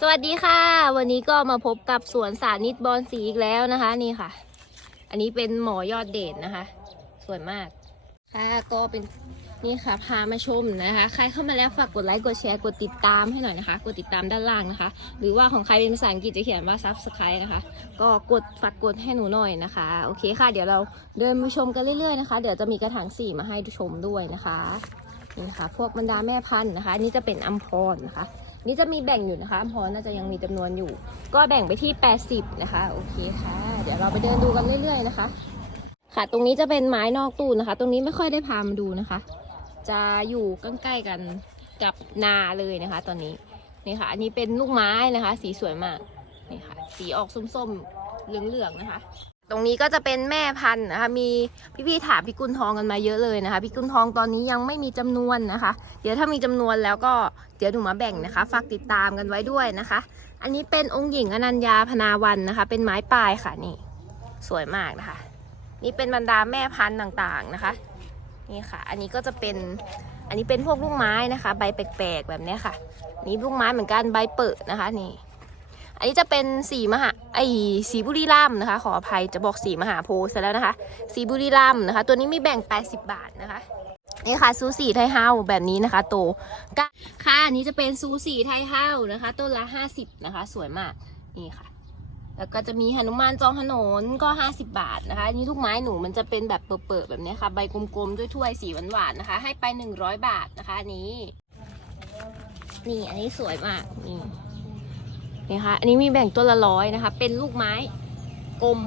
สวัสดีค่ะ วันนี้ก็มาพบกับสวนสานิตบอลสีอีกแล้วนะคะ นี่ค่ะ อันนี้เป็นหมอยอดเด่นนะคะ สวยมาก ค่ะก็เป็นนี่ค่ะพามาชมนะคะ ใครเข้ามาแล้วฝากกดไลค์กดแชร์กดติดตามให้หน่อยนะคะ กดติดตามด้านล่างนะคะ หรือว่าของใครเป็นภาษาอังกฤษจะเขียนว่า subscribe นะคะ ก็กดฝากกดให้หนูหน่อยนะคะ โอเคค่ะ เดี๋ยวเราเดินมาชมกันเรื่อยๆนะคะ เดี๋ยวจะมีกระถางสีมาให้ชมด้วยนะคะนี่ค่ะ พวกบรรดาแม่พันธุ์นะคะอันนี่จะเป็นอัมพรนะคะ นี่จะมีแบ่งอยู่นะคะอัมพรน่าจะยังมีจำนวนอยู่ ก็แบ่งไปที่ 80 นะคะ โอเคค่ะ เดี๋ยวเราไปเดินดูกันเรื่อย ๆ นะคะ ค่ะ ตรงนี้จะเป็นไม้นอกตู้นะคะ ตรงนี้ไม่ค่อยได้พามาดูนะคะ จะอยู่ใกล้ๆกันกับนาเลยนะคะ ตอนนี้นี่ค่ะ อันนี้เป็นลูกไม้นะคะ สีสวยมากนี่ค่ะ สีออกส้มๆเหลืองๆนะคะ ตรงนี้ก็จะเป็นแม่พันธุ์นะคะ มีพี่ๆถามพี่กุลทองกันมาเยอะเลยนะคะ พี่กุลทองตอนนี้ยังไม่มีจำนวนนะคะ เดี๋ยวถ้ามีจำนวนแล้วก็เดี๋ยวหนูมาแบ่งนะคะ ฝากติดตามกันไว้ด้วยนะคะ อันนี้เป็นองค์หญิงอนัญญาพนาวันนะคะ เป็นไม้ปลายค่ะนี่ สวยมากนะคะ นี่เป็นบรรดาแม่พันธุ์ต่างๆนะคะ นี่ค่ะ อันนี้ก็จะเป็น อันนี้เป็นพวกลูกไม้นะคะ ใบแปลกๆแบบนี้ค่ะ นี่ลูกไม้เหมือนกันใบเปิดนะคะนี่ อันนี้จะเป็นสีมหาไอสีบุรีรัมนะคะ ขออภัยจะบอกสีมหาโพธิ์ซะแล้วนะคะ สีบุรีรัมนะคะ ตัวนี้มีแบ่ง 80 บาทนะคะนี่ค่ะซูสีไทยเฮาแบบนี้นะคะ โตก็ค่ะอันนี้จะเป็นซูสีไทยเฮานะคะต้นละ 50 นะคะ สวยมากนี่ค่ะ แล้วก็จะมีหนุมานจองถนนก็ 50 บาทนะคะนนี้ลูกไม้หนูมันจะเป็นแบบเปิดๆแบบนี้ค่ะ ใบกลมๆด้วยถ้วยสีหวานๆนะคะ ให้ไป 100 บาทนะคะนี้ นี่อันนี้สวยมากนี่ นี่ค่ะอันนี้มีแบ่งต้นละร้อยนะคะ เป็นลูกไม้กลม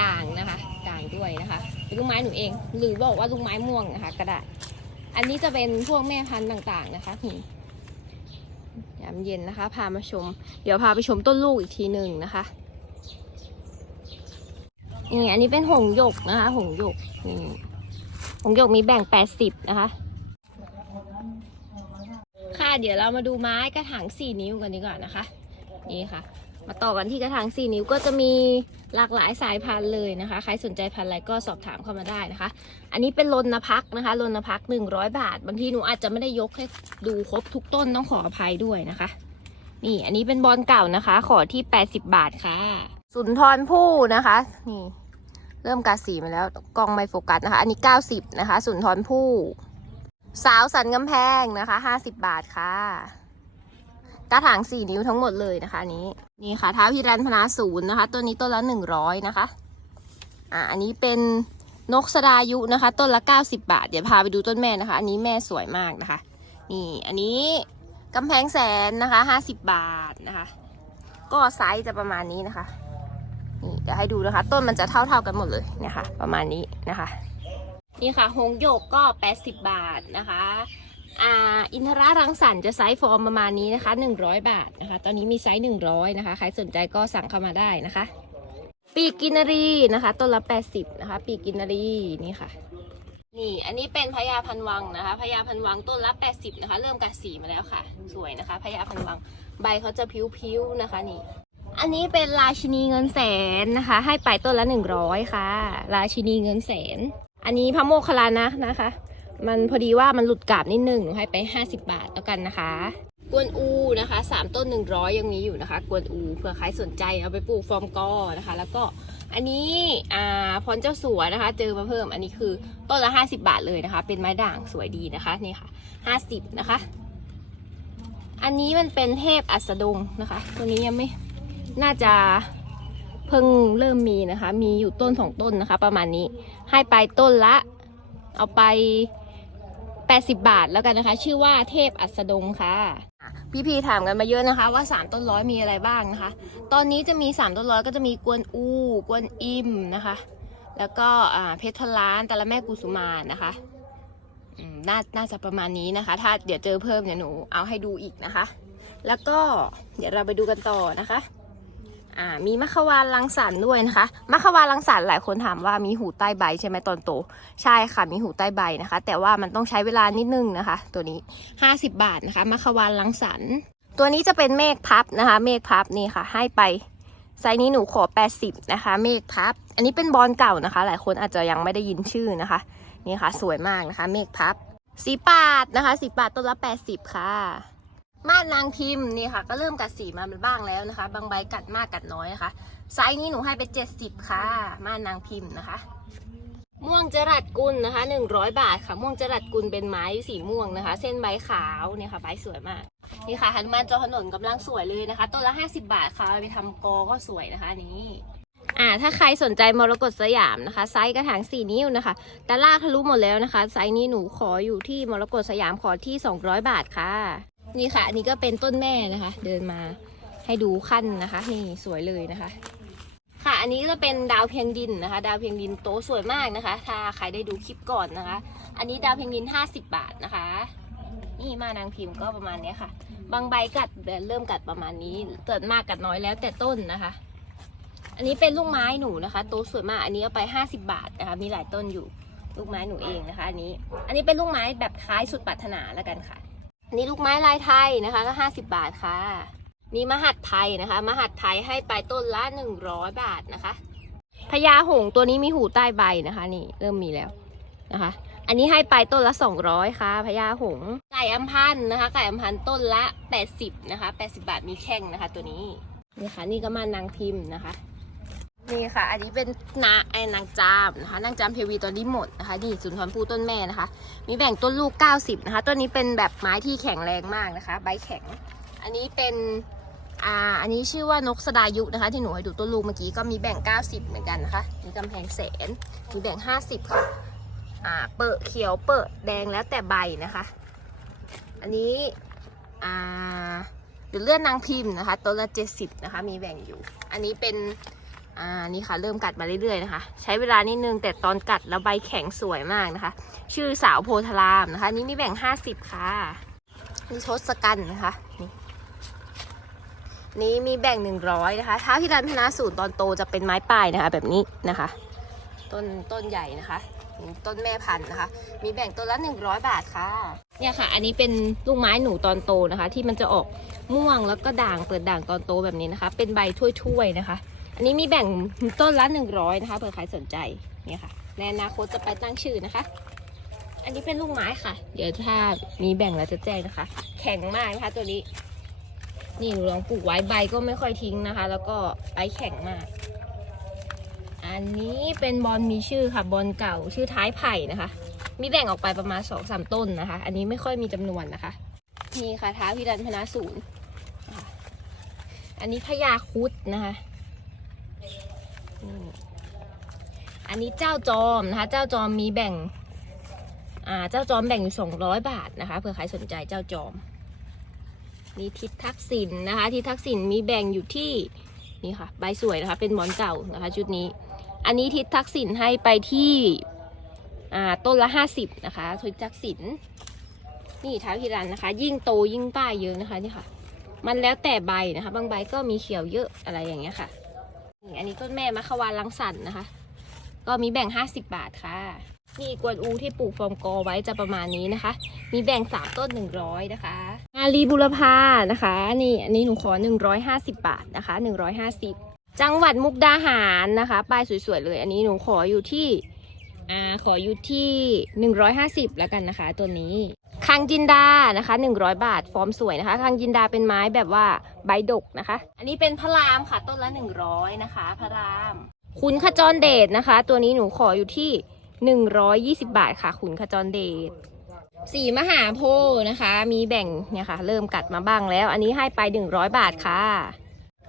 ด่างนะคะ ด่างด้วยนะคะ เป็นลูกไม้หนูเอง หรือบอกว่าลูกไม้ม่วงนะคะก็ได้อันนี้จะเป็นพวกแม่พันธุ์ต่างๆนะคะนี่ยามเย็นนะคะ พามาชม เดี๋ยวพาไปชมต้นลูกอีกทีหนึ่งนะคะนี่อันนี้เป็นหงหยกนะคะ หงหยกนี่หงหยกมีแบ่ง80นะคะ ค่ะเดี๋ยวเรามาดูไม้กระถาง4นิ้วกันดีกว่านะคะ นี่ค่ะ มาต่อกันที่กระถาง 4 นิ้วก็จะมีหลากหลายสายพันธุ์เลยนะคะ ใครสนใจพันธุ์อะไรก็สอบถามเข้ามาได้นะคะ อันนี้เป็นรนพักนะคะรนพัก 100 บาท บางทีหนูอาจจะไม่ได้ยกให้ดูครบทุกต้นต้องขออภัยด้วยนะคะ นี่อันนี้เป็นบอลเก่านะคะ ขอที่ 80 บาทค่ะ สุนทรผู้นะคะ นี่ เริ่มกาสีมาแล้วกล้องไม่โฟกัสนะคะ อันนี้ 90 นะคะ สุนทรผู้สาวสันกำแพงนะคะ 50 บาทค่ะ กระถาง4นิ้วทั้งหมดเลยนะคะนี้นี่ค่ะท้าพิรันพนาศูนย์นะคะ ตัวนี้ต้นละ100นะคะอ่าอันนี้เป็นนกสดายุนะคะ ต้นละ90บาท เดี๋ยวพาไปดูต้นแม่นะคะ อันนี้แม่สวยมากนะคะ นี่อันนี้กำแพงแสนนะคะ50บาทนะคะ ก็ไซส์จะประมาณนี้นะคะนี่เดี๋ยวให้ดูนะคะ ต้นมันจะเท่าๆกันหมดเลยนะคะ ประมาณนี้นะคะ นี่ค่ะหงส์หยกก็80บาทนะคะ อ่าอินทรารังสรรค์จะไซส์ฟอร์มประมาณนี้นะคะ 100 บาทนะคะ ตอนนี้มีไซส์100นะคะ ใครสนใจก็สั่งเข้ามาได้นะคะ ปีกกินารีนะคะต้นละ80นะคะ ปีกกินารีนี่ค่ะ นี่อันนี้เป็นพญาพันวังนะคะพญาพันวังต้นละ80นะคะ เริ่มกัดสีมาแล้วค่ะ สวยนะคะพญาพันวังใบเขาจะพิ้วๆนะคะนี่อันนี้เป็นราชินีเงินแสนนะคะ ให้ไปต้นละ 100 ค่ะ ราชินีเงินแสน อันนี้พระโมคคัลลานะนะคะ มันพอดีว่ามันหลุดกาบนิดนึงหนูให้ไป 50 บาทแล้วกันนะคะ กวนอูนะคะสามต้น 100 ยังมีอยู่นะคะ กวนอูเผื่อใครสนใจเอาไปปลูกฟอร์มกอนะคะ แล้วก็อันนี้อ่าพรเจ้าสัวนะคะ เจอมาเพิ่มอันนี้คือต้นละ 50 บาทเลยนะคะ เป็นไม้ด่างสวยดีนะคะนี่ค่ะ 50 นะคะ อันนี้มันเป็นเทพอัสดงนะคะ ตัวนี้ยังไม่น่าจะเพิ่งเริ่มมีนะคะ มีอยู่ต้นสองต้นนะคะ ประมาณนี้ให้ไปต้นละ เอาไป 80 บาทแล้วกันนะคะ ชื่อว่าเทพอัสดงค่ะ พี่พีถามกันมาเยอะนะคะ ว่า 3 ต้นร้อยมีอะไรบ้างนะคะ ตอนนี้จะมี 3 ต้นร้อยก็จะมีกวนอูกวนอิมนะคะ แล้วก็เพชรทล้านตะละแม่กุสุมานนะคะนาน่าจะประมาณนี้นะคะ ถ้าเดี๋ยวเจอเพิ่มเดี๋ยหนูเอาให้ดูอีกนะคะ แล้วก็เดี๋ยวเราไปดูกันต่อนะคะ อ่ามีมะขวานรังสรรด้วยนะคะมะขวานรังสรรหลายคนถามว่ามีหูใต้ใบใช่ไหมตอนโต ใช่ค่ะมีหูใต้ใบนะคะ แต่ว่ามันต้องใช้เวลานิดนึงนะคะ ตัวนี้ 50 บาทนะคะมะขวานรังสรรตัวนี้จะเป็นเมฆพับนะคะ เมฆพับนี่ค่ะ ให้ไปไซส์นี้หนูขอ 80 นะคะ เมฆพับ อันนี้เป็นบอลเก่านะคะ หลายคนอาจจะยังไม่ได้ยินชื่อนะคะ นี่ค่ะ สวยมากนะคะ เมฆพับสีปาดนะคะสีปาดต้นละ 80 ค่ะ มาดนางพิมพ์นี่ค่ะ ก็เริ่มกัดสีมาบ้างแล้วนะคะ บางใบกัดมากกัดน้อยนะคะไซส์นี้หนูให้ไป70ค่ะ มาดนางพิมพ์นะคะ ม่วงจรัดกุลนะคะ100 บาทค่ะ ม่วงจรัดกุลเป็นไม้สีม่วงนะคะ เส้นใบขาวเนี่ยค่ะใบสวยมากนี่ค่ะหันมาจอถนนกำลังสวยเลยนะคะต้นละ 50 บาทค่ะไปทำกอก็สวยนะคะนนี้อ่าถ้าใครสนใจมรกตสยามนะคะ ไซส์กระถาง 4 นิ้วนะคะแต่ลากทะลุหมดแล้วนะคะ ไซส์นี้หนูขออยู่ที่มรกตสยามขอที่ 200 บาทค่ะ นี่ค่ะ อันนี้ก็เป็นต้นแม่นะคะ เดินมาให้ดูขั้นนะคะ นี่สวยเลยนะคะ ค่ะ อันนี้ก็เป็นดาวเพียงดินนะคะ ดาวเพียงดินโตสวยมากนะคะ ถ้าใครได้ดูคลิปก่อนนะคะ อันนี้ดาวเพียงดิน 50 บาทนะคะ นี่มานางพิมพ์ก็ประมาณนี้ค่ะ บางใบกัดเริ่มกัดประมาณนี้เกิดมากกัดน้อยแล้วแต่ต้นนะคะ อันนี้เป็นลูกไม้หนูนะคะ โตสวยมาก อันนี้เอาไป 50 บาทนะคะ มีหลายต้นอยู่ ลูกไม้หนูเองนะคะ อันนี้ อันนี้เป็นลูกไม้แบบคล้ายสุดปรารถนาแล้วกันค่ะ อันนี้ลูกไม้ลายไทยนะคะก็50บบาทค่ะนี่มหัดไทยนะคะ มหัดไทยให้ไปต้นละ100บาทนะคะพญาหงตัวนี้มีหูใต้ใบนะคะ นี่เริ่มมีแล้วนะคะ อันนี้ให้ไปต้นละ200ค่ะพญาหงไก่อัมพันธ์นะคะ ไก่อัมพันธ์ต้นละ80นะคะ80บาทมีแข้งนะคะ ตัวนี้นี่ค่ะนี่ก็มานางพิมพ์นะคะ นี่ค่ะ อันนี้เป็นนาไอ้นางจามนะคะนางจามเทวีตัวนี้หมดนะคะนี่สุนทรภูต้นแม่นะคะ มีแบ่งต้นลูก 90 นะคะต้นนี้เป็นแบบไม้ที่แข็งแรงมากนะคะ ใบแข็ง อันนี้เป็นอ่าอันนี้ชื่อว่านกสดายุนะคะ ที่หนูให้ดูต้นลูกเมื่อกี้ก็มีแบ่ง 90 เหมือนกันนะคะมีกำแพงแสนมีแบ่ง 50 ค่ะอ่าเปิดเขียวเปิดแดงแล้วแต่ใบนะคะ อันนี้อ่าหรือเลือดนางพิมพ์นะคะต้นละ 70 นะคะ มีแบ่งอยู่ อันนี้เป็น อ่านี่ค่ะเริ่มกัดมาเรื่อยๆนะคะ ใช้เวลานิดนึงแต่ตอนกัดแล้วใบแข็งสวยมากนะคะ ชื่อสาวโพธารามนะคะนี่มีแบ่ง 50 ค่ะนี่ทศกัณฐ์นะคะนี่นี้มีแบ่ง 100 นะคะท้าวที่รันพนาสูตรตอนโตจะเป็นไม้ปลายนะคะ แบบนี้นะคะ ต้นต้นใหญ่นะคะต้นแม่พันธุ์นะคะ มีแบ่งต้นละ 100 บาทค่ะ เนี่ยค่ะ อันนี้เป็นลูกไม้หนูตอนโตนะคะ ที่มันจะออกม่วงแล้วก็ด่างเปิดด่างตอนโตแบบนี้นะคะ เป็นใบถ้วยๆนะคะ อันนี้มีแบ่งต้นละ100นะคะเผื่อใครสนใจเนี่ยค่ะในอนาคตจะไปตั้งชื่อนะคะ อันนี้เป็นลูกไม้ค่ะ เดี๋ยวถ้ามีแบ่งแล้วจะแจ้งนะคะ แข็งมากนะคะตัวนี้ นี่หนูลองปลูกไว้ใบก็ไม่ค่อยทิ้งนะคะ แล้วก็ใบแข็งมาก อันนี้เป็นบอลมีชื่อค่ะบอลเก่าชื่อท้ายไผ่นะคะ มีแบ่งออกไปประมาณสองสามต้นนะคะ อันนี้ไม่ค่อยมีจำนวนนะคะนี่ค่ะท้าพิรันพนาศูนย์อันนี้พญาคุดนะคะ อันนี้เจ้าจอมนะคะ เจ้าจอมมีแบ่ง อ่า เจ้าจอมแบ่งอยู่สองร้อยบาทนะคะ เผื่อใครสนใจเจ้าจอมนี่ทิศทักษิณนะคะ ทิศทักษิณมีแบ่งอยู่ที่นี่ค่ะ ใบสวยนะคะ เป็นหมอนเก่านะคะ ชุดนี้ อันนี้ทิศทักษิณให้ไปที่ อ่า ต้นละห้าสิบนะคะ ทิศทักษิณ นี่ท้าวพิรันนะคะ ยิ่งโตยิ่งป้ายเยอะนะคะ นี่ค่ะ มันแล้วแต่ใบนะคะ บางใบก็มีเขียวเยอะอะไรอย่างเงี้ยค่ะ อันนี้ต้นแม่มะขวานลังสันนะคะ ก็มีแบ่ง 50 บาทค่ะ นี่กวนอูที่ปลูกฟอร์มกอไว้จะประมาณนี้นะคะ มีแบ่ง 3 ต้น 100 นะคะงาลีบุรพานะคะ นี่อันนี้หนูขอ 150 บาทนะคะ 150 จังหวัดมุกดาหารนะคะป้ายสวยๆเลย อันนี้หนูขออยู่ที่อ่าขออยู่ที่ 150 แล้วกันนะคะ ตัวนี้ คังจินดานะคะ 100 บาท ฟอร์มสวยนะคะ คังจินดาเป็นไม้แบบว่าใบดกนะคะ อันนี้เป็นพระรามค่ะ ต้นละ 100 นะคะ พระราม ขุนขจรเดชนะคะ ตัวนี้หนูขออยู่ที่ 120 บาทค่ะ ขุนขจรเดชสีมหาโพธิ์นะคะ มีแบ่งเนี่ยค่ะ เริ่มกัดมาบ้างแล้ว อันนี้ให้ไป 100 บาทค่ะ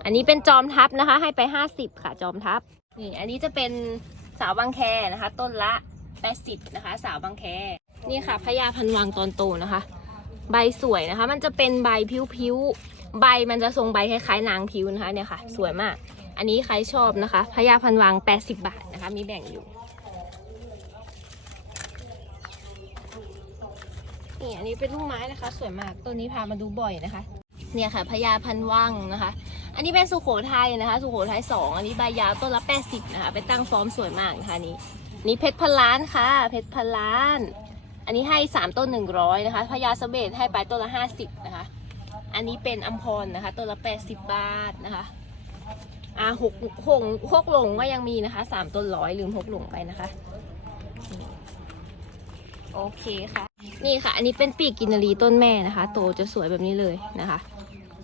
อันนี้เป็นจอมทัพนะคะ ให้ไป 50 ค่ะ จอมทัพนี่อันนี้จะเป็นสาวบางแคนะคะ ต้นละ 80 นะคะ สาวบางแค นี่ค่ะพญาพันวังตอนโตนะคะ ใบสวยนะคะ มันจะเป็นใบพิ้วๆ ใบมันจะทรงใบคล้ายๆนางพิ้วนะคะเนี่ยค่ะ สวยมาก อันนี้ใครชอบนะคะพญาพันวัง 80 บาทนะคะ มีแบ่งอยู่นี่อันนี้เป็นลูกไม้นะคะ สวยมากตัวนี้พามาดูบ่อยนะคะ เนี่ยค่ะพญาพันวังนะคะ อันนี้เป็นสุโขทัยนะคะ สุโขทัยสองอันนี้ใบยาวต้นละ80นะคะ ไปตั้งฟอร์มสวยมากนะคะนี้นี่เพชรพันล้านค่ะ เพชรพันล้าน อันนี้ให้ 3 ต้น 100นะคะพญาสเบตให้ไปต้นละ 50นะคะ อันนี้เป็นอัมพรนะคะต้นละ 80 บาทนะคะอ่าหกหงหกหลงก็ยังมีนะคะ3ต้นร้อยลืมหกหลงไปนะคะ โอเคค่ะ นี่ค่ะ อันนี้เป็นปีกกินารีต้นแม่นะคะ โตจะสวยแบบนี้เลยนะคะ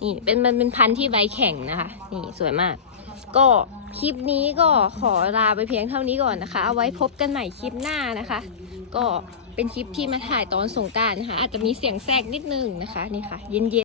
นี่เป็นมันเป็นพันธุ์ที่ใบแข็งนะคะ นี่สวยมาก ก็คลิปนี้ก็ขอลาไปเพียงเท่านี้ก่อนนะคะ เอาไว้พบกันใหม่คลิปหน้านะคะ ก็ เป็นคลิปที่มาถ่ายตอนสงกรารนะคะ อาจจะมีเสียงแทรกนิดนึงนะคะ นี่ค่ะ เย็นๆ